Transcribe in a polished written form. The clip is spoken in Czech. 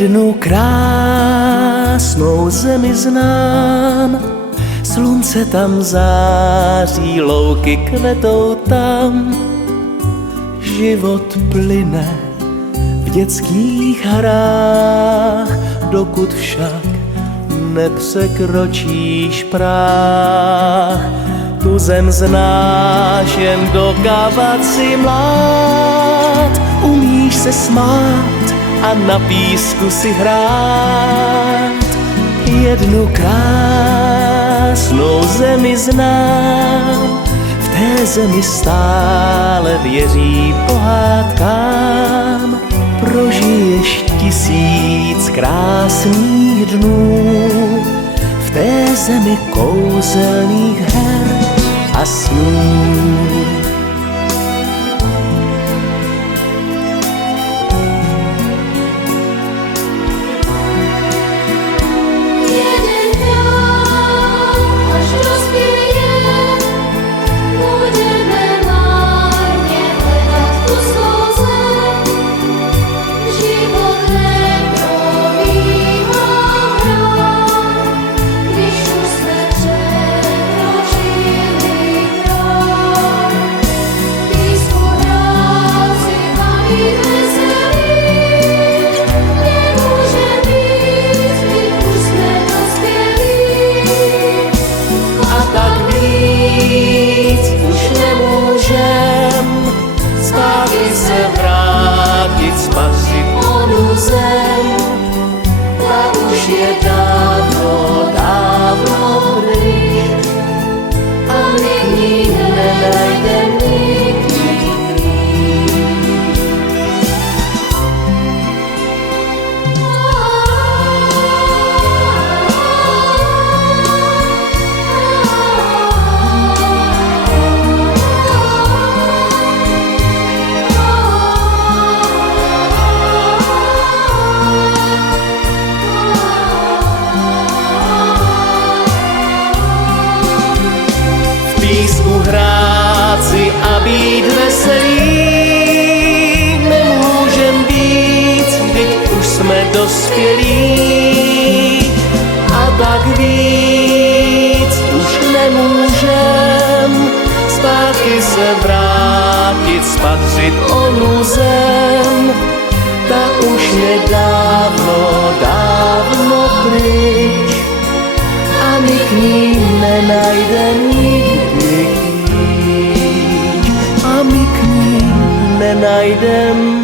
Jednu krásnou zemi znám, slunce tam září, louky kvetou tam. Život plyne v dětských hrách, dokud však nepřekročíš práh. Tu zem znáš jen dokávat si mlád, umíš se smát a na písku si hrát. Jednu krásnou zemi znám, v té zemi stále věří pohádkám. Prožiješ 1000 krásných dnů v té zemi kouzelných her a snů. Ta už je dávno, dávno pryč a my v ní nenajdem nikdy klíč. Hrát si a být veselý, nemůžem víc, vždyť už jsme dospělí. A tak víc už nemůžem, zpátky se vrátit, spatřit onu zem. Ta už je dávno, dávno pryč a my k ní nenajdem nikdy. A my k ní nenajdem